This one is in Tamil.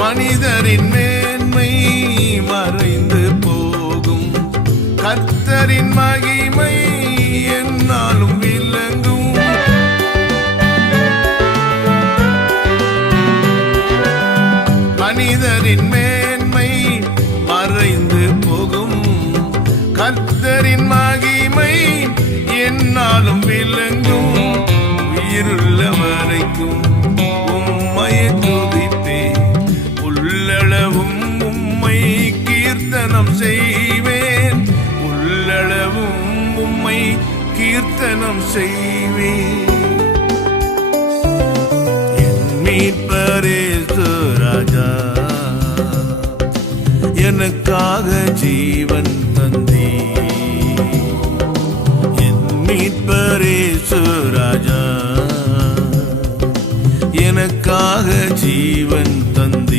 மனிதரின் மேன்மை மறைந்து போகும், கர்த்தரின் மகிமை என்னாலும் விளங்கும். மனிதரின் மேன்மை மறைந்து போகும், கர்த்தரின் மகிமை என்னாலும் விளங்கும். உயிருள்ள வரைக்கும் உம்மையை துதிப்பேன், உள்ளளவும் உம்மை கீர்த்தனம் செய்வேன், உள்ளளவும் உம்மை கீர்த்தனம் செய்வேன். என் மீட்பரே ராஜா, எனக்காக ஜீவன் தந்தீ. என் மீட்பரே ராஜா, எனக்காக ஜீவன் தந்தீ.